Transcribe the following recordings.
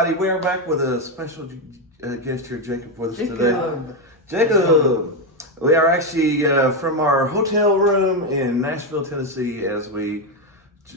everybody. We are back with a special guest here, Jacob, with us today. Jacob, we are actually from our hotel room in Nashville, Tennessee, as we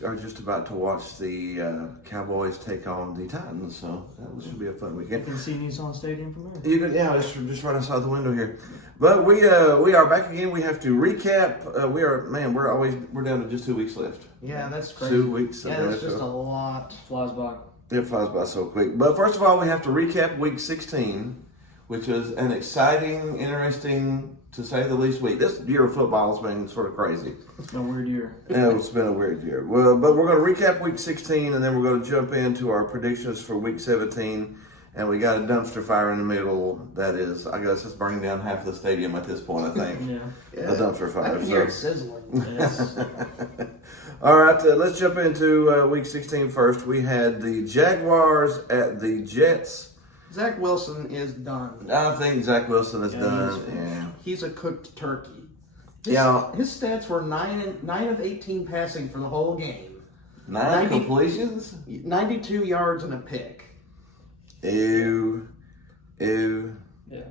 are just about to watch the Cowboys take on the Titans. So that should be a fun weekend. You can see Nissan Stadium from there. You can, yeah, it's just right outside the window here. But we are back again. We have to recap. We're down to just 2 weeks left. Yeah, that's crazy. 2 weeks. Yeah, that's just a lot. Flies by. It flies by so quick. But first of all, we have to recap week 16, which was an exciting, interesting, to say the least, week. This year of football has been sort of crazy. It's been a weird year. Yeah, it's been a weird year. Well, but we're going to recap week 16, and then we're going to jump into our predictions for week 17. And we got a dumpster fire in the middle that is, I guess it's burning down half of the stadium at this point, I think. Yeah. The dumpster fire. I can hear it sizzling. Yes. All right, let's jump into week 16 first. We had the Jaguars at the Jets. Zach Wilson is done. I think Zach Wilson is Yeah, done. Yeah. He's a cooked turkey. His stats were 9 of 18 passing for the whole game. 9 90 completions? 92 yards and a pick. Ew. Yeah.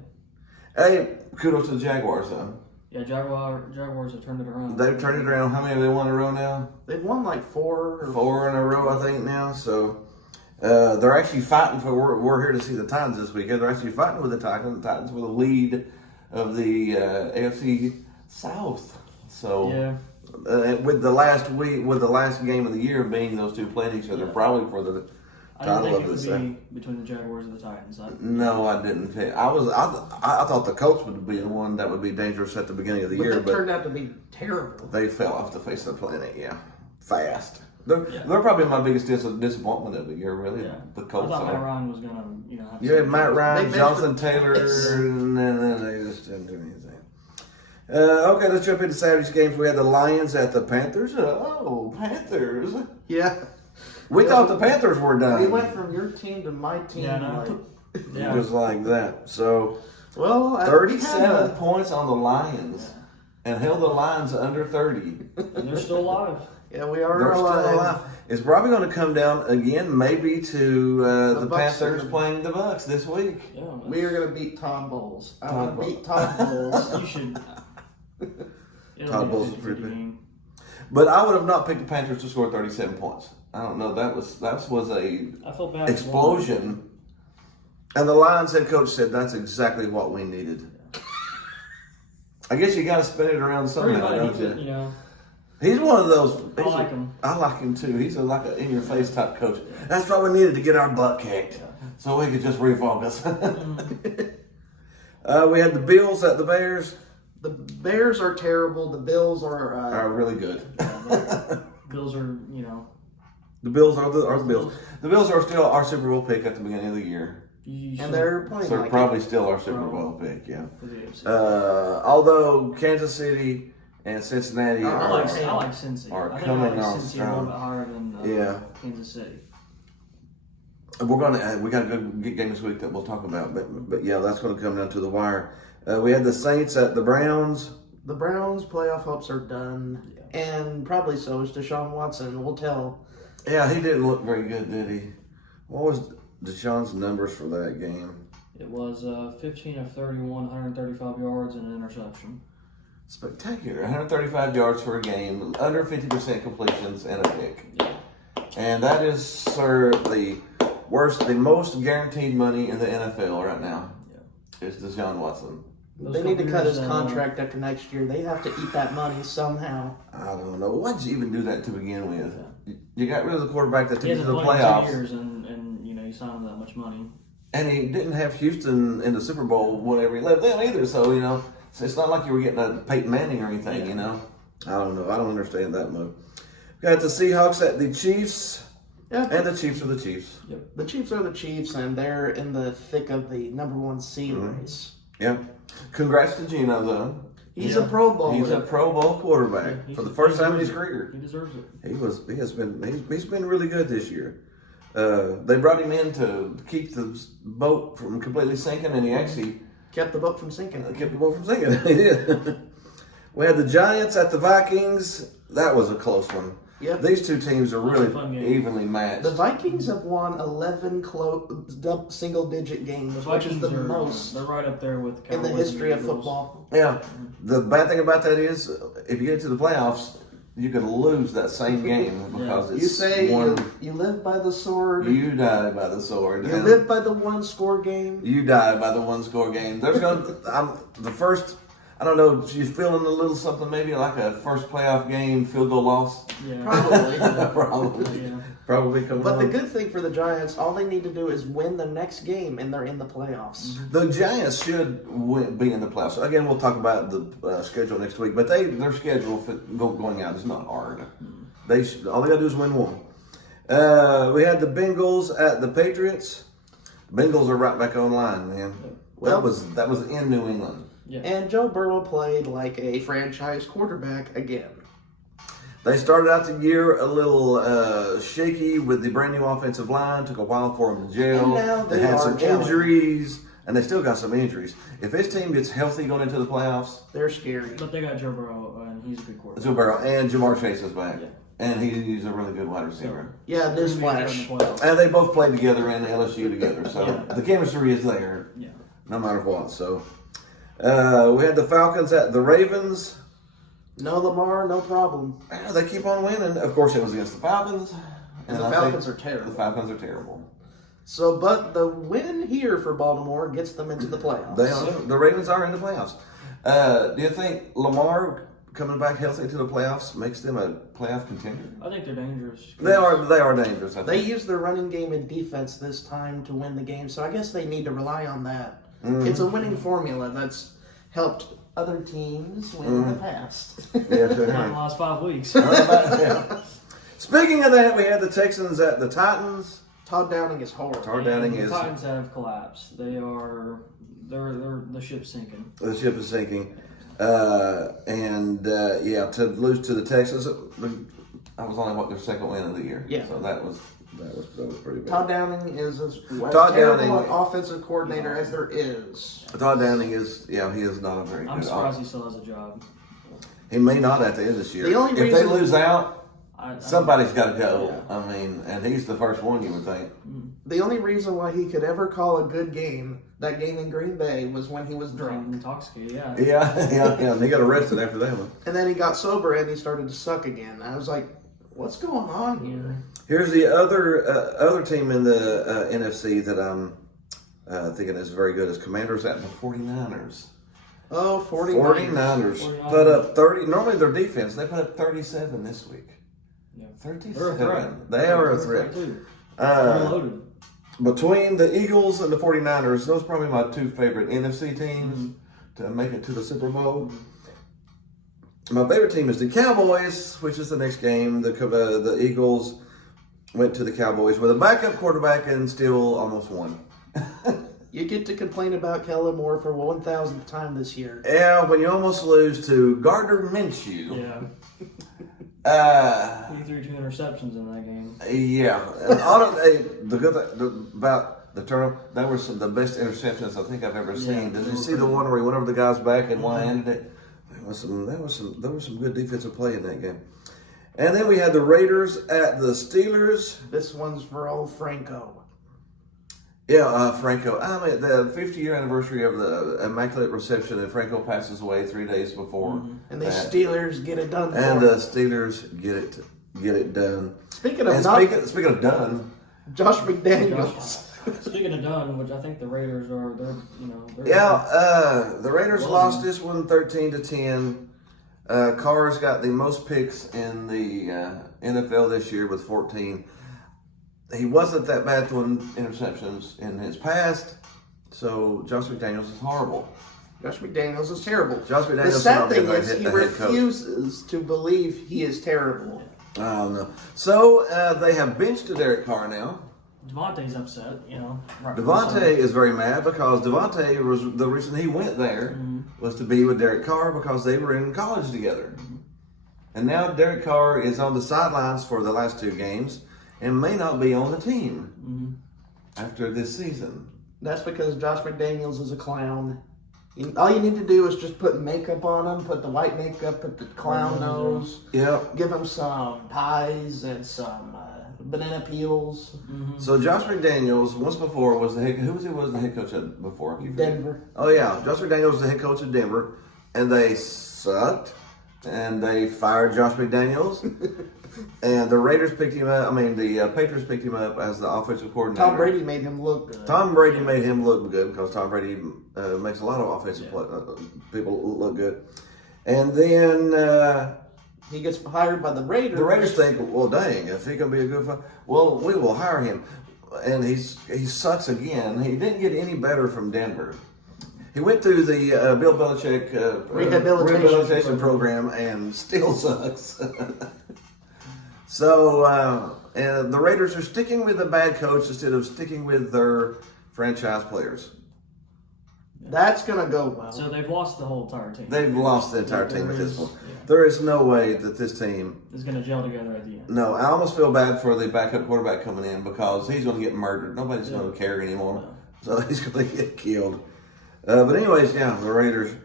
Hey, kudos to the Jaguars, though. Yeah, Jaguars have turned it around. They've turned it around. How many have they won in a row now? They've won like 4 or 4 in a row, I think, now. So they're actually fighting for. We're here to see the Titans this weekend. They're actually fighting with the Titans. The Titans were the lead of the AFC South. So Yeah. with the last game of the year being those two playing each other, probably for the I didn't title think of it the would be between the Jaguars and the Titans. No, I didn't. I thought the Colts would be the one that would be dangerous at the beginning of the year, that but turned out to be terrible. they fell off the face of the planet. Yeah, fast. They're probably my biggest disappointment of the year, really. Yeah. The I Colts. thought Matt are. Ryan was going to, have You had some- Matt Ryan, They Jonathan benched him Taylor, twice. and then they just didn't do anything. Okay, let's jump into Saturday's games. We had the Lions at the Panthers. Oh, Panthers. Yeah. We thought the Panthers were done. We went from your team to my team. Yeah, no. like- It Yeah. was like that. So, well, 37 points on the Lions and held the Lions under 30. And they're still alive. Yeah, we are They're alive. still alive. It's probably going to come down again, maybe to the Bucks Panthers are- playing the Bucks this week. Yeah. We are going to beat Todd Bowles. I'm Todd going to beat Todd Bowles. You should. It'll Todd be a Bowles is 50-50 pretty big. game. But I would have not picked the Panthers to score 37 points. I don't know. That was a I felt bad. explosion. And the Lions head coach said that's exactly what we needed. I guess you got to spin it around Pretty somehow, much, don't you? you know. He's one of those. I like him. I like him too. He's like an in-your-face type coach. That's what we needed to get our butt kicked, so we could just refocus. We had the Bills at the Bears. The Bears are terrible. The Bills are. Are really good. Bills are, The Bills are the Bills. The Bills are still our Super Bowl pick at the beginning of the year. you and they're playing So they're like probably still our Super Bowl pick. Yeah. for the AFC. Although Kansas City and Cincinnati I are. like Cincy. are I think coming I like on Cincy a strong. little bit higher than Kansas City. We got a good game this week that we'll talk about, but yeah, that's going to come down to the wire. We had the Saints at the Browns. The Browns' playoff hopes are done, and probably so is Deshaun Watson. We'll tell. Yeah, he didn't look very good, did he? What was Deshaun's numbers for that game? It was 15 of 31, 135 yards and an interception. Spectacular. 135 yards for a game, under 50% completions, and a pick. Yeah. And that is, sir, the most guaranteed money in the NFL right now. Yeah. Is Deshaun Watson. Those They need to cut his years, contract after next year. They have to eat that money somehow. I don't know. Why'd you even do that to begin with? You got rid of the quarterback that took He you to hasn't the played in playoffs. 2 years, and you signed him that much money. And he didn't have Houston in the Super Bowl whenever he left them either. So, it's not like you were getting a Peyton Manning or anything, I don't know. I don't understand that move. We got the Seahawks at the Chiefs. Yeah, And the Chiefs are the Chiefs. the Chiefs are the Chiefs, and they're in the thick of the number 1 seed Mm-hmm. race. Yeah. Congrats to Geno, though. He's a Pro Bowler. He's a Pro Bowl quarterback for the first time in his career. He deserves it. He's been really good this year. They brought him in to keep the boat from completely sinking, and he actually Kept the boat from sinking. kept the boat from sinking. He did. We had the Giants at the Vikings. That was a close one. Yep. These two teams are That's a really fun game. evenly matched. The Vikings have won 11 single-digit games, The which is Vikings the are most they're right up there with in the Cowboys and history of Eagles. football. Yeah. The bad thing about that is, if you get to the playoffs, you could lose that same game because it's You say one. you live by the sword. You die by the sword. You and live by the one-score game. You die by the one score game. There's gonna. The first. I don't know. She's feeling a little something, maybe like a first playoff game field goal loss. Yeah. Probably. Probably. Yeah. Probably coming But the on. good thing for the Giants, all they need to do is win the next game, and they're in the playoffs. The Giants should be in the playoffs. Again, we'll talk about the schedule next week. But their schedule going out is not hard. All they got to do is win one. We had the Bengals at the Patriots. Bengals are right back online, man. Well- that was in New England. Yeah. And Joe Burrow played like a franchise quarterback again. They started out the year a little shaky with the brand new offensive line. Took a while for them to gel. And now They they had are some gelling. injuries, and they still got some injuries. If this team gets healthy going into the playoffs, They're scary. But they got Joe Burrow, and he's a good quarterback. Joe Burrow and Jamar Chase is back, Yeah. and he's a really good wide receiver. Yeah, He's gonna be newsflash. in the playoffs. And they both played together in LSU together, so Yeah. the chemistry is there Yeah. no matter what. So we had the Falcons at the Ravens. No Lamar, no problem. They keep on winning. Of course, it was against the Falcons. And the I Falcons think are terrible. The Falcons are terrible. So, but the win here for Baltimore gets them into the playoffs. The Ravens are in the playoffs. Do you think Lamar coming back healthy to the playoffs makes them a playoff contender? I think they're dangerous. They are dangerous. I They think. use their running game and defense this time to win the game, so I guess they need to rely on that. Mm-hmm. It's a winning formula that's helped other teams win in the past. Yeah, Not in the sure. last 5 weeks. Yeah. Speaking of that, we had the Texans at the Titans. Todd Downing is horrible. Todd Downing The is Titans have collapsed. They're the ship's sinking. the ship is sinking, to lose to the Texans, that was only their second win of the year. Yeah. So that was pretty bad. Todd Downing is as Todd terrible Downing- an offensive coordinator as there is. Todd Downing is he is not a very I'm good. surprised he still has a job. He may not at the end of this year. The only if they reason- lose out, I somebody's got to go. I mean, and he's the first one you would think. The only reason why he could ever call a good game, that game in Green Bay, was when he was drunk. intoxicated. Yeah. Yeah. And he got arrested after that one. And then he got sober and he started to suck again. I was like, what's going on here? Yeah. Here's the other team in the NFC that I'm thinking is very good is Commanders at the 49ers. Oh, 49. 49ers put up 30. Normally their defense, they put up 37 this week. Yeah. 37. They're a threat. They are a They're threat. too. They're loaded. Between the Eagles and the 49ers, those are probably my two favorite NFC teams to make it to the Super Bowl. My favorite team is the Cowboys, which is the next game. The Eagles went to the Cowboys with a backup quarterback and still almost won. You get to complain about Kellen Moore for 1,000th time this year. Yeah, when you almost lose to Gardner Minshew. Yeah. He threw 2 interceptions in that game. Yeah. And the good thing about the turnover, that were the best interceptions I think I've ever seen. Did you see the one where he went over the guy's back and landed it? There was some good defensive play in that game. And then we had the Raiders at the Steelers. This one's for old Franco. Yeah, Franco. I mean, the 50-year anniversary of the Immaculate Reception, and Franco passes away 3 days before. And the that. Steelers get it done for And him. the Steelers get it done. Speaking of And not, speaking of done, Josh McDaniels. Speaking of done, which I think the Raiders are, the Raiders lost this one 13-10. Carr's got the most picks in the NFL this year with 14. He wasn't that bad throwing interceptions in his past, so Josh McDaniels is horrible. Josh McDaniels is terrible. Josh McDaniels The sad cannot be thing a is head- he a head coach. refuses to believe he is terrible. I don't know. So they have benched Derek Carr now. Devontae's upset, Right Devontae is very mad because Devontae was the reason he went there was to be with Derek Carr because they were in college together. And now Derek Carr is on the sidelines for the last 2 games and may not be on the team after this season. That's because Josh McDaniels is a clown. All you need to do is just put makeup on them, put the white makeup, put the clown nose, give them some pies and some banana peels. Mm-hmm. So Josh McDaniels, once before, was the head. Who was the head coach at before? Denver. Oh yeah, Josh McDaniels was the head coach of Denver, and they sucked, and they fired Josh McDaniels, and the Raiders picked him up. I mean, the Patriots picked him up as the offensive coordinator. Tom Brady made him look good. Tom Brady made him look good because Tom Brady makes a lot of offensive people look good, and then. He gets hired by the Raiders. The Raiders think, well, dang, if he can be a good fighter, well, we will hire him. And he sucks again. He didn't get any better from Denver. He went through the Bill Belichick rehabilitation program and still sucks. So, and the Raiders are sticking with the bad coach instead of sticking with their franchise players. That's going to go well. So they've lost the whole entire team. They've lost the entire team at this point. There is no way that this team is going to gel together at the end. No, I almost feel bad for the backup quarterback coming in because he's going to get murdered. Nobody's going to care anymore. No. So he's going to get killed. But anyways, yeah, the Raiders.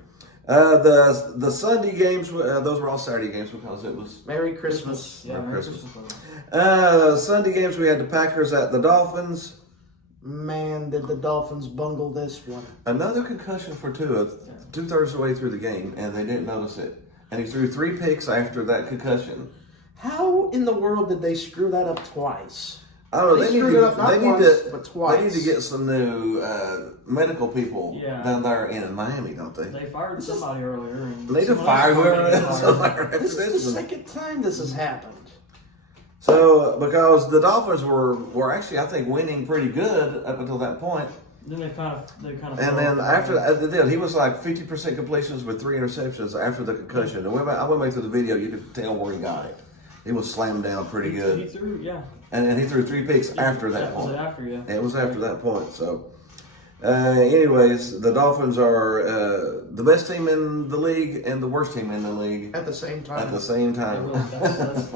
The Sunday games, those were all Saturday games because it was Merry Christmas. Yeah, Merry Christmas. Christmas. Sunday games, we had the Packers at the Dolphins. Man, did the Dolphins bungle this one. Another concussion for Tua, 2/3 of the way through the game, and they didn't notice it. And he threw 3 picks after that concussion. How in the world did they screw that up twice? I don't know. They screwed it up not once, but twice. They need to get some new medical people down there in Miami, don't they? They fired somebody earlier. And They need to fire whoever it is. This is the second time this has happened. So, because the Dolphins were actually, I think, winning pretty good up until that point. Then they kind of. And then after that, he was like 50% completions with 3 interceptions after the concussion. And I went back to the video, you could tell where he got it. He was slammed down pretty good. He threw, And he threw 3 picks after that point. It was after that point. So, anyways, the Dolphins are the best team in the league and the worst team in the league at the same time. At the same time. That's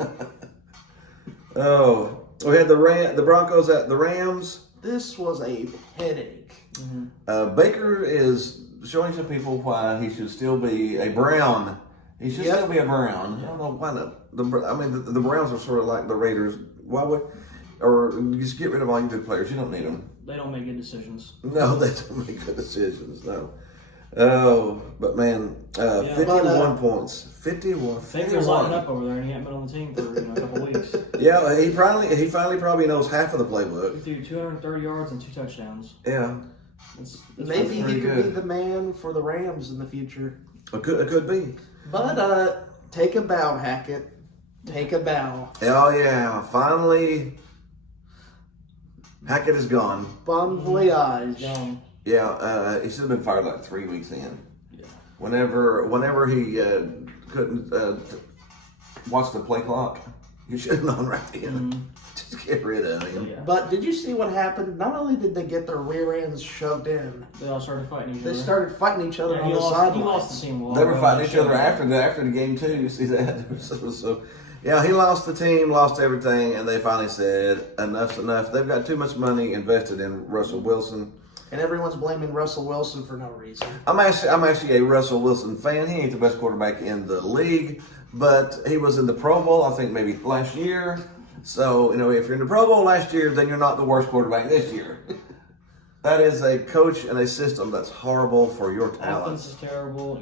Oh, we had the Broncos at the Rams. This was a headache. Mm-hmm. Baker is showing some people why he should still be a Brown. He should still be a Brown. I don't know why not. The Browns are sort of like the Raiders. Why would, or just get rid of all your good players? You don't need them. They don't make good decisions. No, they don't make good decisions. No. Oh, but man, 51 points. 51. Things are lining up over there, and he hasn't been on the team for a couple weeks. Yeah, he finally probably knows half of the playbook. He threw 230 yards and 2 touchdowns. Yeah. That's maybe he could be the man for the Rams in the future. It could be. But take a bow, Hackett. Take a bow. Oh yeah, finally, Hackett is gone. Bon voyage. Yeah, he should have been fired like 3 weeks in. Yeah. Whenever he couldn't watch the play clock, you should have known right then. Just get rid of him. Yeah. But did you see what happened? Not only did they get their rear ends shoved in, they all started fighting each other. They started fighting each other on the sidelines. He lost the team. They were fighting each other after the game too. You see that? So, yeah, he lost the team, lost everything, and they finally said enough's enough. They've got too much money invested in Russell Wilson. And everyone's blaming Russell Wilson for no reason. I'm actually a Russell Wilson fan. He ain't the best quarterback in the league, but he was in the Pro Bowl, I think maybe last year. So, if you're in the Pro Bowl last year, then you're not the worst quarterback this year. That is a coach and a system that's horrible for your talent. Offense is terrible,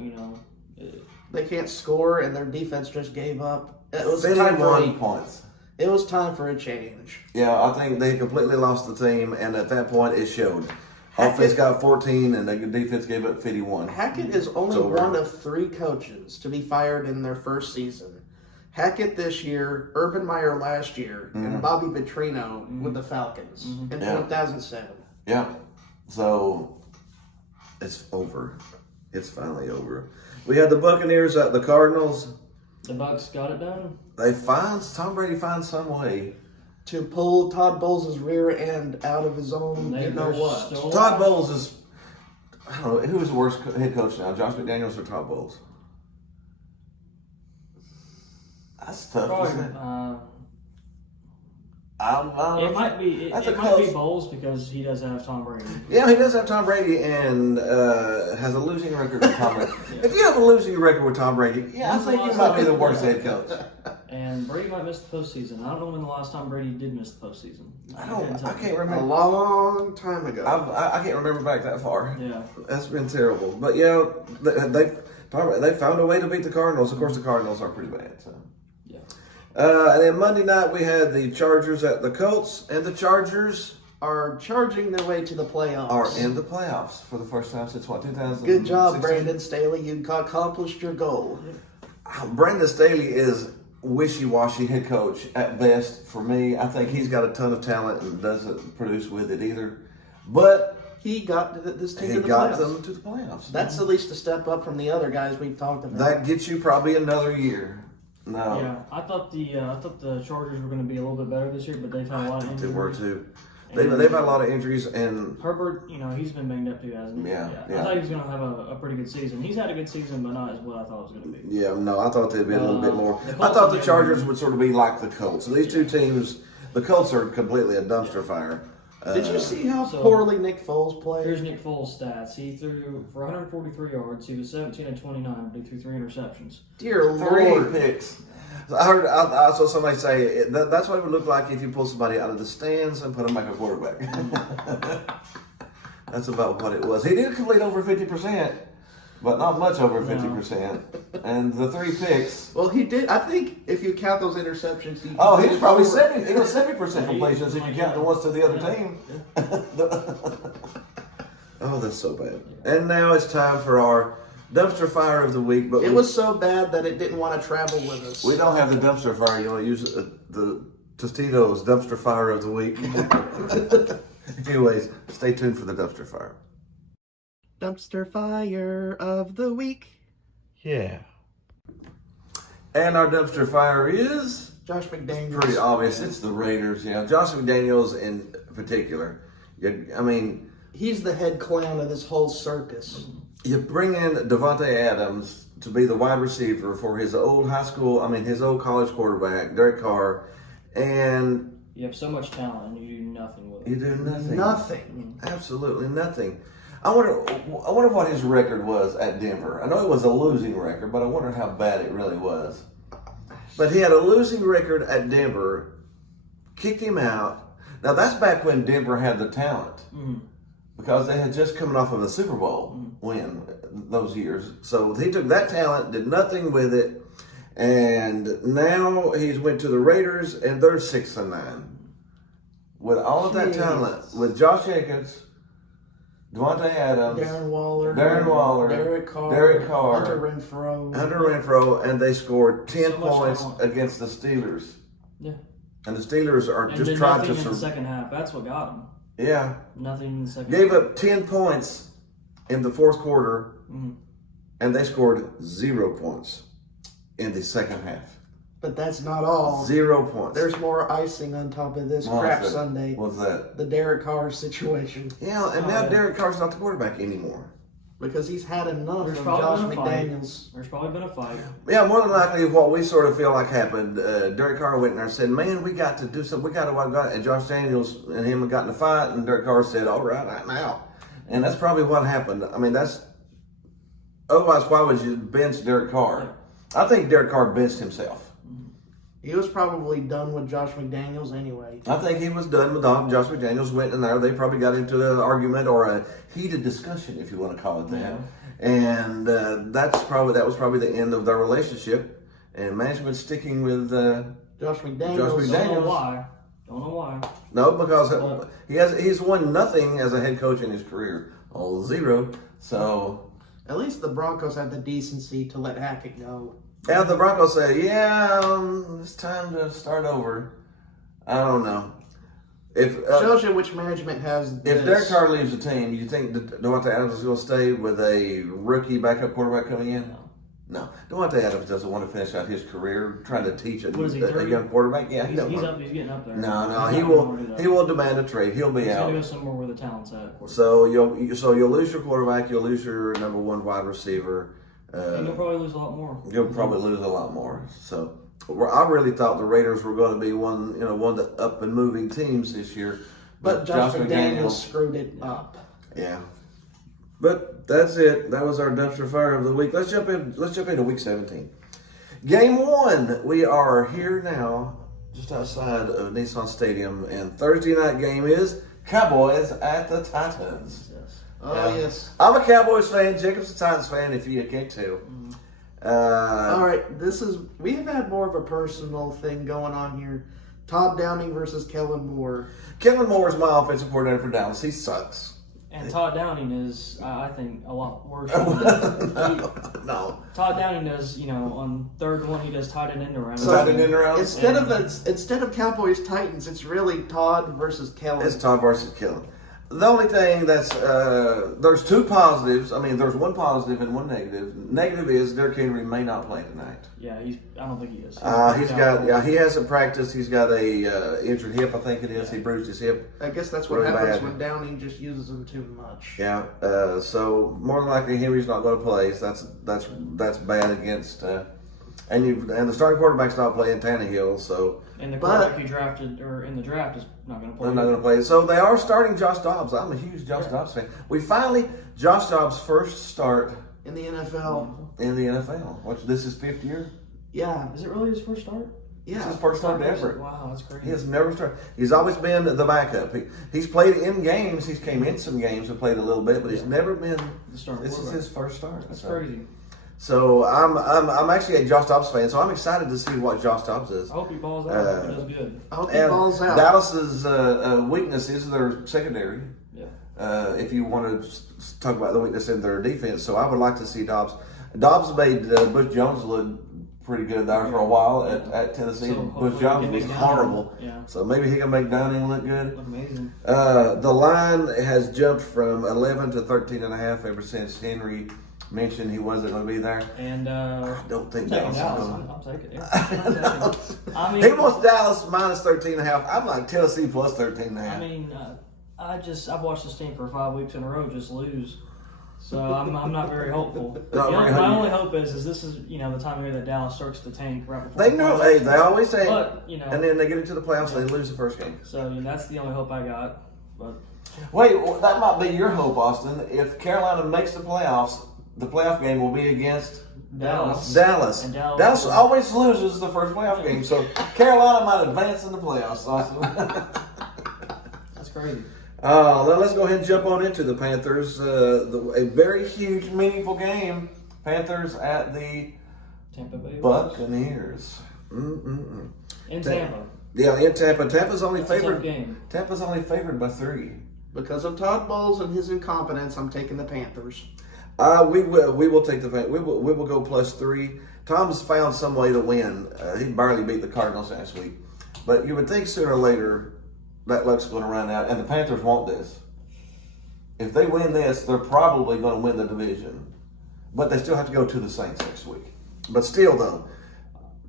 They can't score, and their defense just gave up. It was 51 points. It was time for a change. Yeah, I think they completely lost the team, and at that point, it showed. Offense got 14, and the defense gave up 51. Hackett is only one of 3 coaches to be fired in their first season. Hackett this year, Urban Meyer last year, and Bobby Petrino with the Falcons in 2007. Yeah. So, it's over. It's finally over. We had the Buccaneers at the Cardinals. The Bucs got it done. Tom Brady finds some way to pull Todd Bowles' rear end out of his own, what. Todd Bowles is, I don't know, who is the worst head coach now, Josh McDaniels or Todd Bowles? That's tough, isn't it? It might be. That's It a might be close. Bowles because he does have Tom Brady. Yeah, he does have Tom Brady and has a losing record with Tom Brady. If you have a losing record with Tom Brady, yeah, I think you might be the worst head coach. And Brady might miss the postseason. I don't know when the last time Brady did miss the postseason. I can't A remember. long time ago. I can't remember back that far. Yeah. That's been terrible. But yeah, they found a way to beat the Cardinals. Of course, the Cardinals are pretty bad. So. Yeah. And then Monday night we had the Chargers at the Colts, and the Chargers Are charging their way to the playoffs. are in the playoffs for the first time since what 2000. Good job, Brandon Staley. You accomplished your goal. Brandon Staley is wishy-washy head coach at best for me. I think he's got a ton of talent and doesn't produce with it either. But He got this team he to the got playoffs. them to the playoffs. That's at least a step up from the other guys we've talked about. That gets you probably another year. No, Yeah. I thought the Chargers were going to be a little bit better this year, but they've had a lot of they injuries. were too. They've had a lot of injuries, and Herbert, he's been banged up too, hasn't he? Yeah. I thought he was going to have a pretty good season. He's had a good season, but not as what I thought it was going to be. yeah, no, I thought they'd be a little bit more. The I Colts thought are the good. Chargers would sort of be like the Colts. So these two teams, the Colts are completely a dumpster fire. Did you see how so- poorly Nick Foles played? Here's Nick Foles' stats. He threw for 143 yards. He was 17 and 29, but he threw 3 interceptions. Dear Three Lord. picks. I saw somebody say that's what it would look like if you pull somebody out of the stands and put them back a quarterback. That's about what it was. He did complete over 50%, but not much over 50%. And the 3 picks. Well, he did. I think if you count those interceptions, he Oh, he was probably over. 70. He was 70% completions if you count the ones to the other team. Oh, that's so bad. And now it's time for our dumpster fire of the week. But It was so bad that it didn't want to travel with us. we don't have the dumpster fire. You want to use the Tostitos dumpster fire of the week. Anyways, stay tuned for the dumpster fire. Dumpster fire of the week. Yeah. And our dumpster fire is Josh McDaniels. pretty obvious. It's the Raiders. Yeah, Josh McDaniels in particular. I mean, He's the head clown of this whole circus. you bring in Devontae Adams to be the wide receiver for his old his old college quarterback, Derek Carr, and You have so much talent, and you do nothing with it. you do nothing. Nothing. Absolutely nothing. I wonder what his record was at Denver. I know it was a losing record, but I wonder how bad it really was. But he had a losing record at Denver, kicked him out. Now that's back when Denver had the talent. Because they had just coming off of a Super Bowl win those years. So he took that talent, did nothing with it, and now he's went to the Raiders, and they're 6-9. With all of that Jeez. talent, with Josh Jacobs, Devontae Adams, Darren Waller. Derek Carr, Hunter Renfro. Hunter Renfro, and they scored 10 So much points talent. against the Steelers. Yeah. And the Steelers are And just then trying nothing to in the survive. second half. That's what got him. Yeah. Nothing in the second Gave half. up 10 points in the fourth quarter, and they scored 0 points in the second half. But that's not all. 0 points. There's more icing on top of this What's crap that? Sunday. What's that? The Derek Carr situation. Yeah, and now Derek Carr's not the quarterback anymore. Because he's had enough There's of probably Josh been a fight. McDaniels. There's probably been a fight. Yeah, more than likely, what we sort of feel like happened, Derek Carr went in there and said, "Man, we got to do something. We got to." And Josh Daniels and him got in a fight, and Derek Carr said, "All right, I'm out." And that's probably what happened. I mean, that's otherwise, why would you bench Derek Carr? I think Derek Carr benched himself. He was probably done with Josh McDaniels anyway. I think he was done with Josh McDaniels. Went in there. They probably got into an argument or a heated discussion, if you want to call it that. And that was probably the end of their relationship. And management sticking with Josh McDaniels. Josh McDaniels. Don't know why. Don't know why. no, because he's won nothing as a head coach in his career. All 0. So At least the Broncos have the decency to let Hackett go. yeah, the Broncos say, it's time to start over. I don't know. If Shows you which management has If this. Derek Carr leaves the team, you think that Devontae Adams is going to stay with a rookie backup quarterback coming in? No. Devontae Adams doesn't want to finish out his career trying to teach What is he, a 30? young quarterback. Yeah, He's don't want- up. He's getting up there. No, He's he not will. gonna do that. He will demand a trade. He'll be He's out. gonna go somewhere where the talent's at. So you'll lose your quarterback. You'll lose your number 1 wide receiver. And you'll probably lose a lot more. You'll probably lose a lot more. So I really thought the Raiders were going to be one of the up and moving teams this year. But Josh McDaniels screwed it up. Yeah. But that's it. That was our dumpster fire of the week. Let's jump into week 17. Game 1. We are here now, just outside of Nissan Stadium, and Thursday night game is Cowboys at the Titans. Yes. Oh, yes. I'm a Cowboys fan. Jacob's a Titans fan, if you can't tell. All right, we have had more of a personal thing going on here. Todd Downing versus Kellen Moore. Kellen Moore is my offensive coordinator for Dallas. He sucks. And Todd Downing is, I think, a lot worse. No. Todd Downing does, on third one, he does tight end around. Tight end around. Instead of Cowboys Titans, it's really Todd versus Kellen. It's Todd versus Kellen. The only thing that's there's two positives. I mean, there's one positive and one negative. Negative is Derrick Henry may not play tonight. Yeah, I don't think he is. He hasn't practiced. He's got a injured hip, I think it is. He bruised his hip. I guess that's what really happens bad when Downing just uses him too much. Yeah. So more than likely Henry's not going to play. So that's bad against. And the starting quarterback's not playing Tannehill. So. And the quarterback you drafted or in the draft is not going to play. They're not going to play. So they are starting Josh Dobbs. I'm a huge Josh Dobbs fan. Josh Dobbs' first start in the NFL. This is 5th year? Yeah. Is it really his first start? Yeah. It's his first start ever. Wow, that's crazy. He has never started. He's always been the backup. He's played in games. He's came in some games and played a little bit, but he's never been the starter. This is his first start. That's crazy. So I'm actually a Josh Dobbs fan, so I'm excited to see what Josh Dobbs is. I hope he balls out. I hope he does good. I hope he balls out. Dallas's weakness is their secondary. Yeah. If you want to talk about the weakness in their defense, so I would like to see Dobbs. Dobbs made Bush Jones look pretty good there for a while at Tennessee. So Bush Jones was horrible. Yeah. So maybe he can make Downing look good. Look amazing. The line has jumped from 11 to 13.5 ever since Henry mentioned he wasn't going to be there. And I don't think Dallas. Dallas. I'm taking it. I mean, he wants Dallas minus 13.5. I'm like Tennessee plus 13.5. I mean, I've watched this team for 5 weeks in a row just lose. So I'm not very hopeful. My only hope is this is the time of year that Dallas starts to tank right before. They know they always tank, but and then they get into the playoffs and they lose the first game. So that's the only hope I got. But wait, that might be your hope, Austin. If Carolina makes the playoffs, the playoff game will be against Dallas. And Dallas always loses the first playoff game, so Carolina might advance in the playoffs, Austin. That's crazy. Now let's go ahead and jump on into the Panthers. A very huge, meaningful game. Panthers at the Tampa Bay Buccaneers. In Tampa. Yeah, in Tampa. Tampa's only favored. Game. Tampa's only favored by 3. Because of Todd Bowles and his incompetence, I'm taking the Panthers. We will take the Panthers. We will go plus 3. Tom's found some way to win. He barely beat the Cardinals last week, but you would think sooner or later that luck's going to run out, and the Panthers want this. If they win this, they're probably going to win the division, but they still have to go to the Saints next week. But still, though,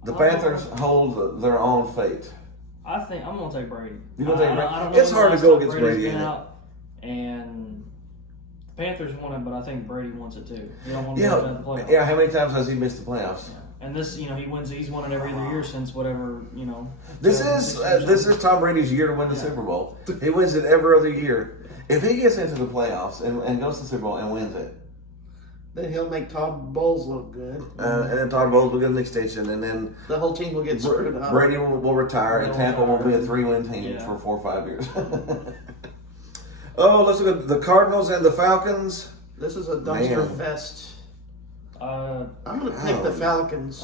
the Panthers hold their own fate. I think I'm going to take Brady. You don't take Brady? I don't know it's hard to go against Brady. And the Panthers want it, but I think Brady wants it too. They don't want to go to the playoffs. Yeah, how many times has he missed the playoffs? Yeah. And this, he wins. He's won it every other year since whatever, This is Tom Brady's year to win the Super Bowl. He wins it every other year. If he gets into the playoffs and goes to the Super Bowl and wins it, then he'll make Todd Bowles look good. And then Todd Bowles will get an extension, and then the whole team will get screwed up. Brady will retire, and Tampa will be a 3-win team for 4 or 5 years. Let's look at the Cardinals and the Falcons. This is a dumpster fest. I'm going to pick the Falcons.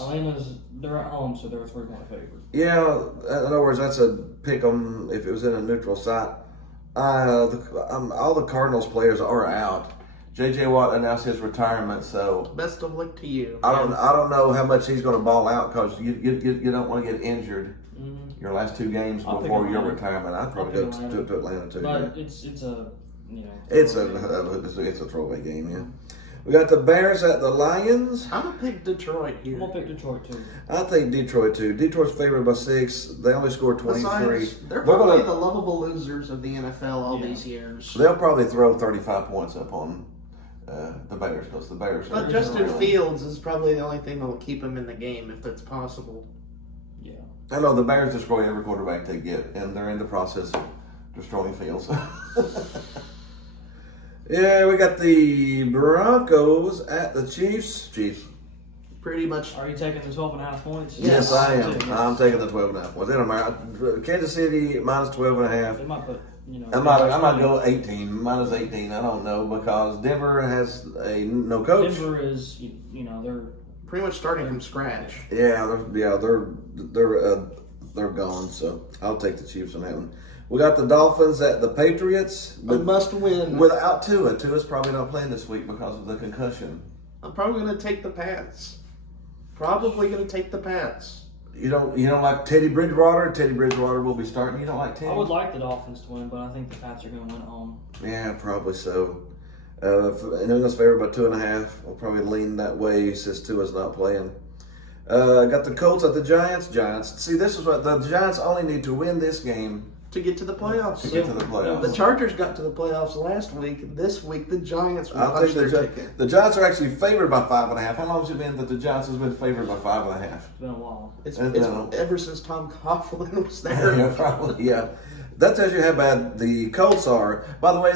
They're at home, so they're a 3-point favorite. Yeah, in other words, that's a pick 'em if it was in a neutral site. All the Cardinals players are out. J.J. Watt announced his retirement, so best of luck to you. I don't know how much he's going to ball out because you don't want to get injured your last 2 games before your retirement. I'd probably go to Atlanta too. But it's a it's a throwaway game. Yeah. We got the Bears at the Lions. I'm going to pick Detroit here. I'm going to pick Detroit, too. I think Detroit, too. Detroit's favored by 6. They only scored 23. Besides, they're probably the lovable losers of the NFL all these years. They'll probably throw 35 points up on the Bears because the Bears. But Justin Fields is probably the only thing that will keep him in the game if that's possible. Yeah. I know the Bears destroy every quarterback they get, and they're in the process of destroying Fields. Yeah, we got the Broncos at the Chiefs. Chiefs. Pretty much. Are you taking the 12.5 points? Yes, I am. Yes. I'm taking the 12.5 points. It don't matter. Kansas City minus 12.5. They might put, I might go 18, minus 18. I don't know because Denver has no coach. Denver is, they're Pretty much starting from scratch. Yeah, they're gone. So I'll take the Chiefs on that one. We got the Dolphins at the Patriots. A must win. Without Tua. Tua's probably not playing this week because of the concussion. I'm probably going to take the Pats. Probably going to take the Pats. You don't like Teddy Bridgewater? Teddy Bridgewater will be starting. You don't like Teddy? I would like the Dolphins to win, but I think the Pats are going to win at home. Yeah, probably so. New England's favored by 2.5. We'll probably lean that way since Tua's not playing. Got the Colts at the Giants. Giants. See, this is what the Giants only need to win this game To get to the playoffs. to get to the playoffs. The Chargers got to the playoffs last week. This week, the Giants will I'll punch take their the ticket. The Giants are actually favored by 5.5. How long has it been that the Giants has been favored by 5.5? It's been a while. It's No. ever since Tom Coughlin was there. Yeah, probably. Yeah, that tells you how bad the Colts are. By the way,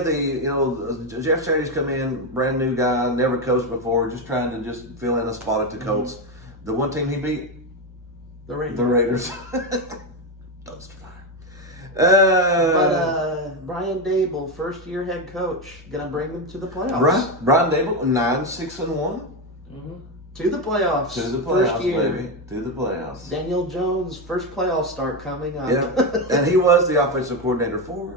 Jeff Shady's come in, brand new guy, never coached before, just trying to just fill in a spot at the Colts. The one team he beat, The Raiders. the Raiders. Dumpster fire. But Brian Dable, first-year head coach, gonna bring them to the playoffs. Brian Dable, 9-6-1 To the playoffs. to the playoffs, First year. baby, to the playoffs. Daniel Jones, first playoff start coming up. Yeah, and he was the offensive coordinator for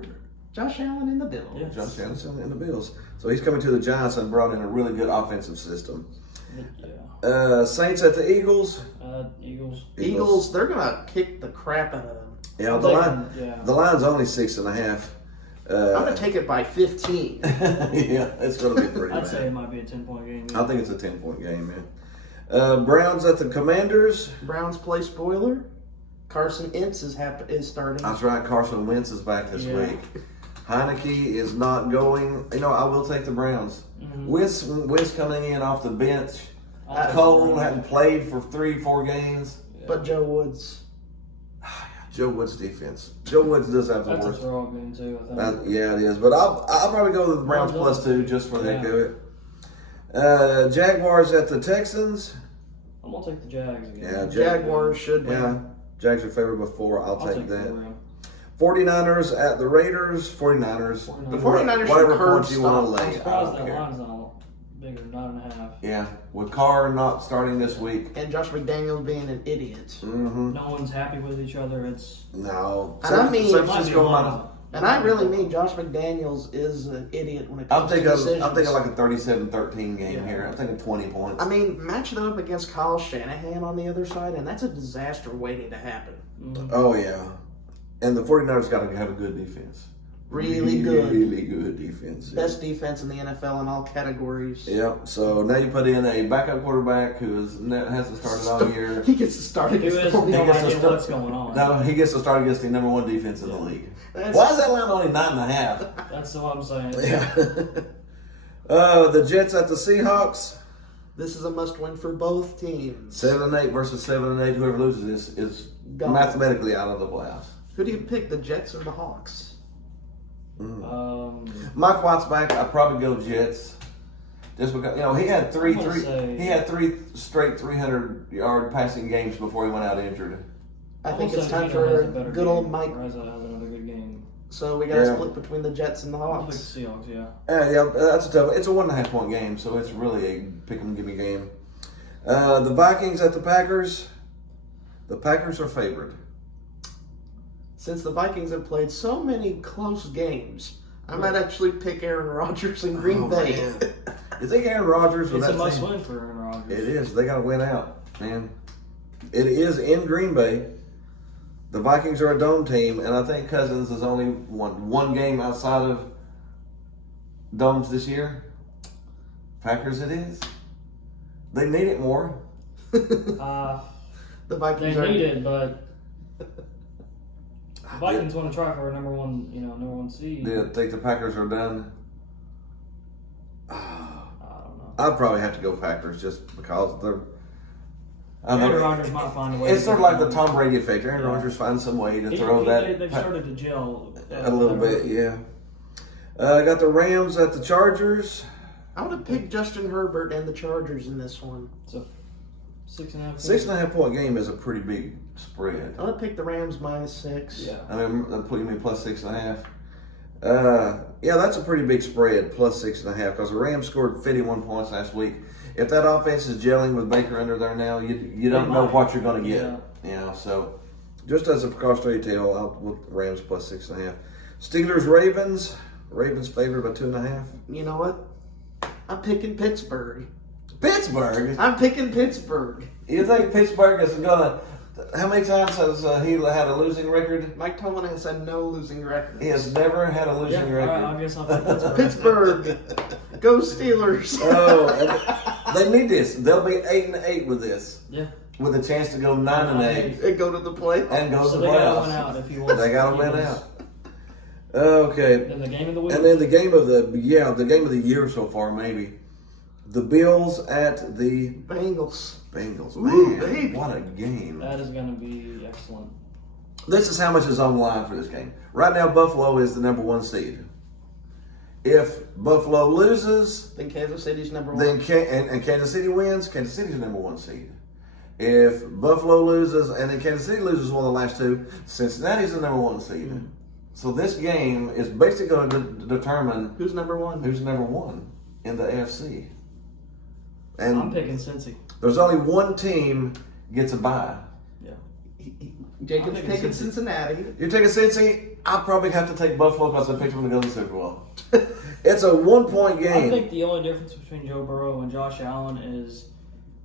Josh Allen in the Bills. Yeah. Josh Allen and the Bills. So he's coming to the Giants and brought in a really good offensive system. Yeah. Saints at the Eagles. Eagles. Eagles, they're gonna kick the crap out of them. Yeah, I'm the taking- line. yeah. The line's only 6.5. I'm gonna take it by 15. Yeah, it's going to be pretty I'd say it bad. might be a 10-point game. I think it's a 10-point game, man. Browns at the Commanders. Browns play spoiler. Carson Wentz is starting. That's right. Carson Wentz is back this Yeah. week. Heineke is not going. I will take the Browns. Mhm. Wentz coming in off the bench. I'll take Cole the Browns. hadn't played for 3-4 games. But Joe Woods. Joe Woods' defense. Joe Woods does have the That's a worst. throw game too, I think. Yeah, it is. But I'll probably go with the Browns +2 just for the heck of it. Jaguars at the Texans. I'm gonna take the Jags again. Yeah, Jaguars should win. Yeah, Jags are favored by 4. I'll I'll take take that. the Rams. 49ers at the Raiders. 49ers. The 49ers Whatever should curb points you want to stop. lay. I'm I surprised don't that care. line's not bigger, 9.5. Yeah, with Carr not starting this week. And Josh McDaniels being an idiot. Mm-hmm. No one's happy with each other. It's No. And I mean- San it might be Francisco a minus. lot. And I really mean Josh McDaniels is an idiot when it I'm comes to thinking. decisions. I'm thinking like a 37-13 game Yeah. here. I'm thinking 20 points. I mean, match them up against Kyle Shanahan on the other side, and that's a disaster waiting to happen. Oh yeah, and the 49ers got to have a good defense. Really good. Really good defense. Yeah. Best defense in the NFL in all categories. Yep. So now you put in a backup quarterback who hasn't started all year. He gets to start Who against the has no 49ers. gets to idea start- what's going on. No, he gets to start against the number 1 defense in the league. That's- Why is that line only 9.5? That's what I'm saying. Yeah. The Jets at the Seahawks. This is a must-win for both teams. 7-8 versus 7-8. Whoever loses this is Gone. mathematically out of the playoffs. Who do you pick, the Jets or the Hawks? Mike White's back. I'd probably go Jets. Just because he had I'm gonna say- he had 3 straight 300-yard passing games before he went out injured. I I'm think gonna it's say time Geno has for a better good old game. Mike. Reza has another good game. So we got to Yeah. split between the Jets and the I'll pick the Hawks. Seahawks, yeah. Yeah, that's a tough. It's a 1.5 point game, so it's really a pick 'em give me game. The Vikings at the Packers. The Packers are favored. Since the Vikings have played so many close games, I might actually pick Aaron Rodgers in Green Oh, Bay. man. You think Aaron Rodgers with It's a that must team? win for Aaron Rodgers. It is. They got to win out, man. It is in Green Bay. The Vikings are a dome team, and I think Cousins has only won 1 game outside of domes this year. Packers, it is. They need it more. The They Vikings need are. it, but the Vikings want to try for a number one seed. Do you think the Packers are done? I don't know. I'd probably have to go Packers just because they're. I know. Aaron Rodgers might find a way. It's to sort of get like the them. Tom Brady effect. Aaron Rodgers finds some way to He- throw he- that They've started to gel a little bit, yeah. Got the Rams at the Chargers. I would have picked Justin Herbert and the Chargers in this one. It's a 6.5. 6.5 point game is a pretty big spread. I would have picked the Rams -6. Yeah. I mean, you mean plus 6.5. Yeah, that's a pretty big spread, plus 6.5, because the Rams scored 51 points last week. If that offense is gelling with Baker under there now, you don't know what you're going to get. Yeah. You know, so just as a precautionary tale, I'll with Rams plus 6.5. Steelers Ravens. Ravens favored by 2.5. You know what? I'm picking Pittsburgh. Pittsburgh. I'm picking Pittsburgh. You think Pittsburgh is gonna? How many times has he had a losing record? Mike Tomlin has had no losing record. He has never had a losing Yeah, record. I guess I'll pick Pittsburgh. Pittsburgh. Go Steelers. Oh, and they need this. They'll be 8-8 with this, Yeah. with a chance to go 9-8 And go to the play. and go So to the they gotta win playoffs. out if he wants. They got to he win wins. out. Okay, Then the game of the week. and then the game of the year so far, maybe the Bills at the Bengals. Bengals. Ooh, Man, baby. what a game! That is going to be excellent. This is how much is on the line for this game. Right now, Buffalo is the number 1 seed. If Buffalo loses, Then Kansas City's number 1. then and Kansas City wins, Kansas City's the number 1 seed. If Buffalo loses and then Kansas City loses one of the last two, Cincinnati's the number 1 seed. So this game is basically going to determine Who's number 1? who's number 1 in the AFC. And I'm picking Cincy. there's only one team gets a bye. Yeah. Jacob's I'm picking picking Cincinnati. You're taking Cincy. I'll probably have to take Buffalo because I picked them to go to the Super Bowl. It's a 1-point I game. think the only difference between Joe Burrow and Josh Allen is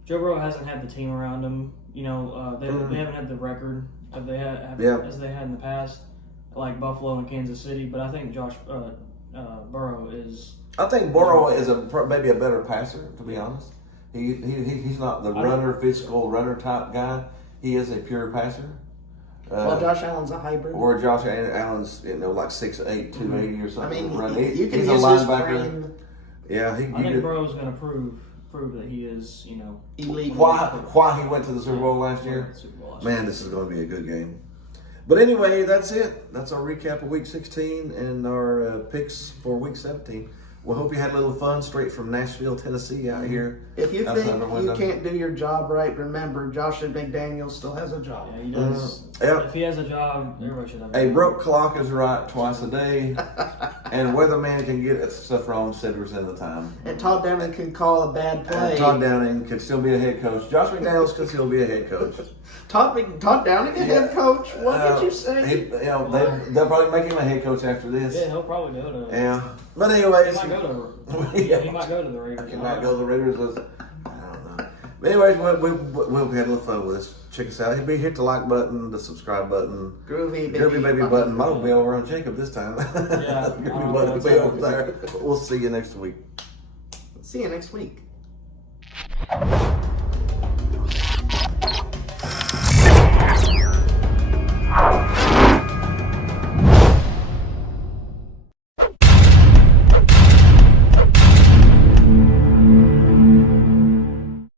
Joe Burrow hasn't had the team around him. You know, they haven't had the record that they had Yeah. as they had in the past, like Buffalo and Kansas City. But I think Josh Burrow is. I think Burrow is maybe a better passer, to be honest. He's not the physical runner type guy. He is a pure passer. Well, Josh Allen's a hybrid. Or Josh Allen's, like 6'8", 280 or I something. mean, you can he's use a his linebacker. frame. Yeah, I think Burrow's going to prove that he is, Elite. why he went to the Super Bowl last year. Super Bowl last Man, this is going to be a good game. But anyway, that's it. That's our recap of Week 16 and our picks for Week 17. We hope you had a little fun straight from Nashville, Tennessee out here. If you outside think our you window. can't do your job right, remember Josh McDaniels still has a job. Yeah, he does. Yep. If he has a job, everybody should have A job. broke clock is right twice a day, and weatherman can get stuff wrong 70% of the time. And Todd Downing can call a bad play. Todd Downing could still be a head coach. Josh McDaniels could still be a head coach. Todd Downing, a head coach? What did you say? They'll probably make him a head coach after this. Yeah, he'll probably go to. Yeah. But He anyways, might go to. Yeah. He might go to the Raiders. he might go to the Raiders. I don't know. But anyways, we had a little fun with this. Check us out. Hit the like button, the subscribe button, Groovy Groovy baby button. Mine will be over on Jacob this time. Yeah. Groovy button will be over there. We'll see you next week. See you next week.